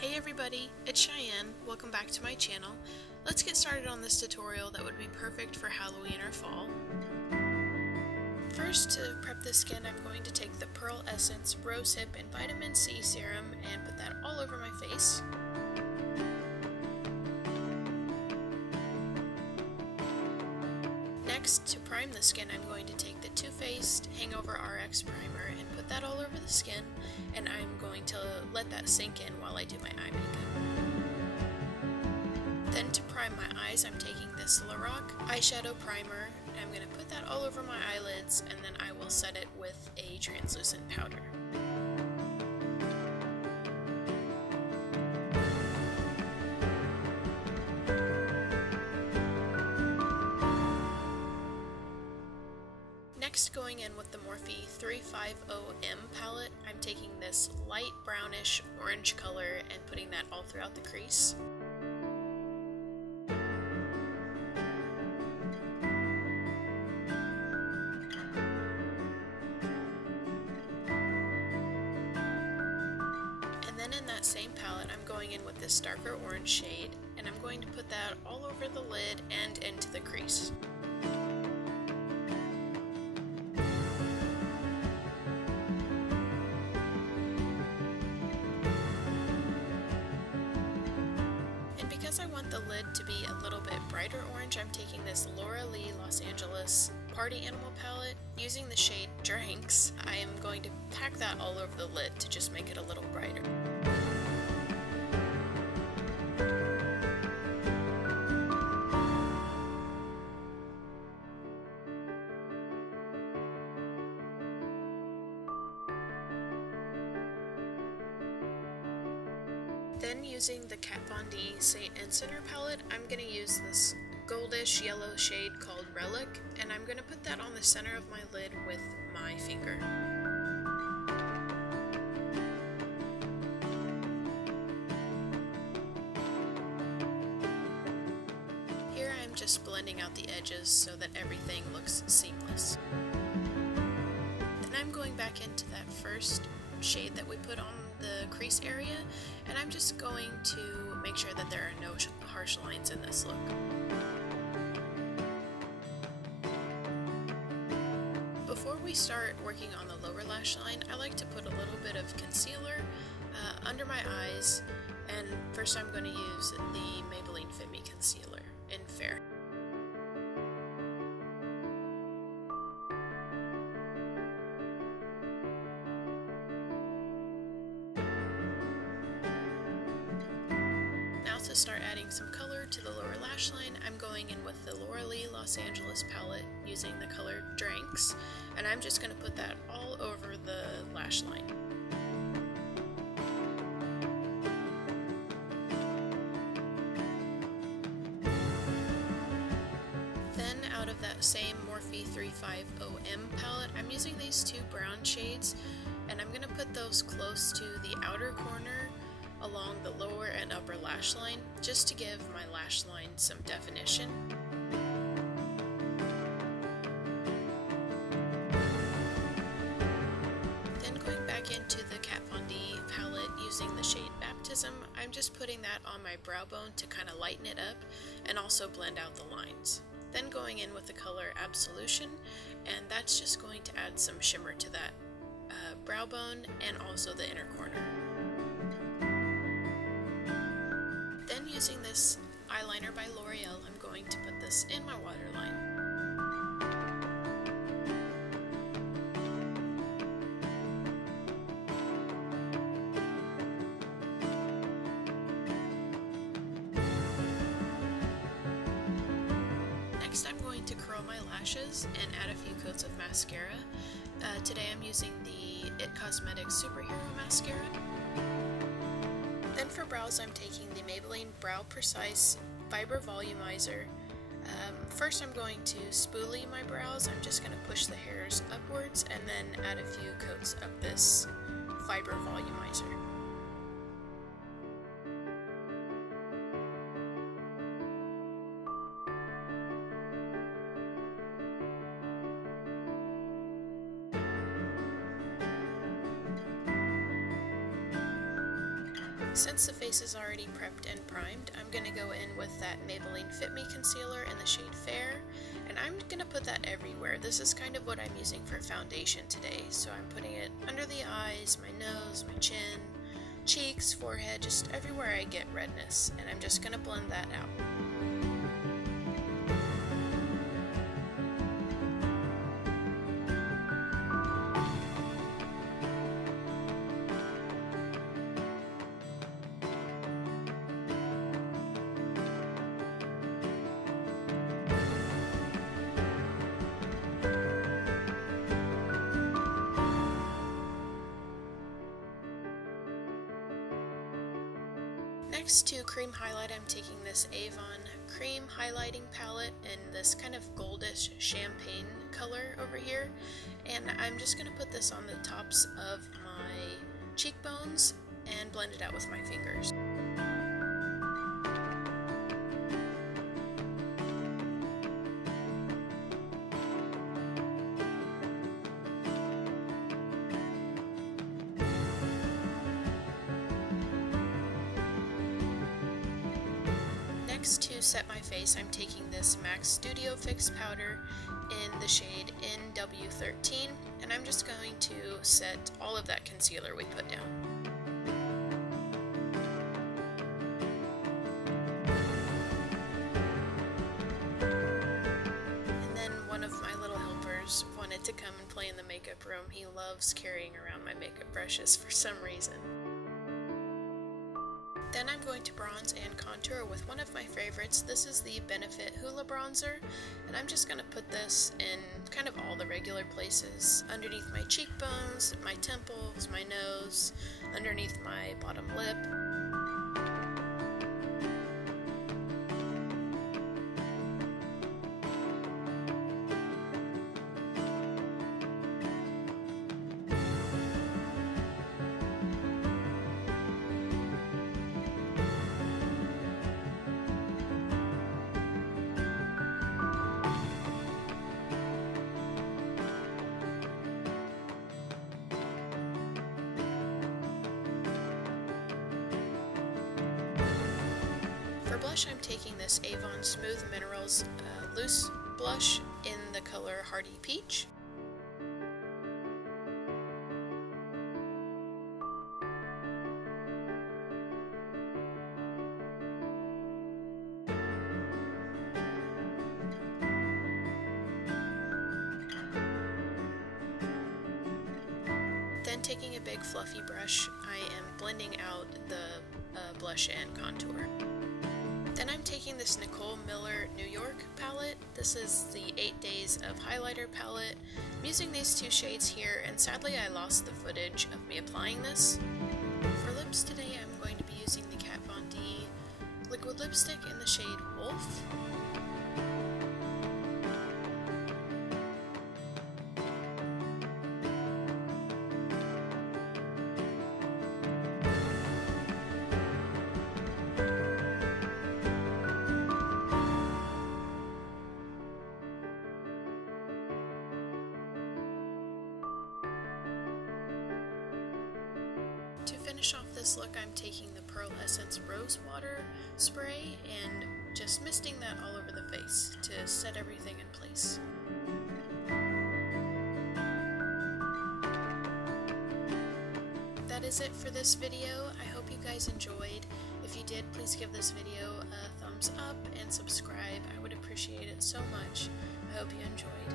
Hey everybody, it's Cheyenne. Welcome back to my channel. Let's get started on this tutorial that would be perfect for Halloween or fall. First, to prep the skin, I'm going to take the Pearl Essence Rosehip and Vitamin C Serum and put that all over my face. Next, to prime the skin, I'm going to take the Too Faced Hangover RX Primer and put that all over the skin, and I'm going to let that sink in while I do my eye makeup. Then to prime my eyes, I'm taking this Lorac Eyeshadow Primer, and I'm going to put that all over my eyelids, and then I will set it with a translucent powder. Next, going in with the Morphe 350m palette, I'm taking this light brownish orange color and putting that all throughout the crease. And then in that same palette, I'm going in with this darker orange shade, and I'm going to put that all over the lid and into the crease. Because I want the lid to be a little bit brighter orange, I'm taking this Laura Lee Los Angeles Party Animal palette. Using the shade Drinks, I am going to pack that all over the lid to just make it a little brighter. Then, using the Kat Von D Saint and Sinner palette, I'm going to use this goldish yellow shade called Relic, and I'm going to put that on the center of my lid with my finger. Here I'm just blending out the edges so that everything looks seamless. Then I'm going back into that first shade that we put on the crease area, and I'm just going to make sure that there are no harsh lines in this look. Before we start working on the lower lash line, I like to put a little bit of concealer under my eyes, and first I'm going to use the Maybelline Fit Me Concealer in Fair. To start adding some color to the lower lash line, I'm going in with the Laura Lee Los Angeles palette using the color Drinks, and I'm just going to put that all over the lash line. Then, out of that same Morphe 350m palette, I'm using these two brown shades, and I'm going to put those close to the outer corner along the lower and upper lash line, just to give my lash line some definition. Then going back into the Kat Von D palette using the shade Baptism, I'm just putting that on my brow bone to kind of lighten it up and also blend out the lines. Then going in with the color Absolution, and that's just going to add some shimmer to that brow bone and also the inner corner. Then, using this eyeliner by L'Oreal, I'm going to put this in my waterline. Next, I'm going to curl my lashes and add a few coats of mascara. Today I'm using the It Cosmetics Superhero Mascara. Then for brows, I'm taking the Maybelline Brow Precise Fiber Volumizer. First I'm going to spoolie my brows. I'm just going to push the hairs upwards and then add a few coats of this Fiber Volumizer. Since the face is already prepped and primed, I'm going to go in with that Maybelline Fit Me concealer in the shade Fair, and I'm going to put that everywhere. This is kind of what I'm using for foundation today, so I'm putting it under the eyes, my nose, my chin, cheeks, forehead, just everywhere I get redness, and I'm just going to blend that out. Next, to cream highlight, I'm taking this Avon cream highlighting palette in this kind of goldish champagne color over here, and I'm just going to put this on the tops of my cheekbones and blend it out with my fingers. Next, to set my face, I'm taking this MAC Studio Fix powder in the shade NW13, and I'm just going to set all of that concealer we put down. And then one of my little helpers wanted to come and play in the makeup room. He loves carrying around my makeup brushes for some reason. Then I'm going to bronze and contour with one of my favorites. This is the Benefit Hoola Bronzer, and I'm just going to put this in kind of all the regular places. Underneath my cheekbones, my temples, my nose, underneath my bottom lip. For blush, I'm taking this Avon Smooth Minerals loose blush in the color Hardy Peach. Then, taking a big fluffy brush, I am blending out the blush and contour. Then I'm taking this Nicole Miller New York palette. This is the 8 Days of Highlighter palette. I'm using these two shades here, and sadly I lost the footage of me applying this. For lips today, I'm going to be using the Kat Von D liquid lipstick in the shade Wolf. To finish off this look, I'm taking the Pearl Essence Rose Water spray and just misting that all over the face to set everything in place. That is it for this video. I hope you guys enjoyed. If you did, please give this video a thumbs up and subscribe. I would appreciate it so much. I hope you enjoyed.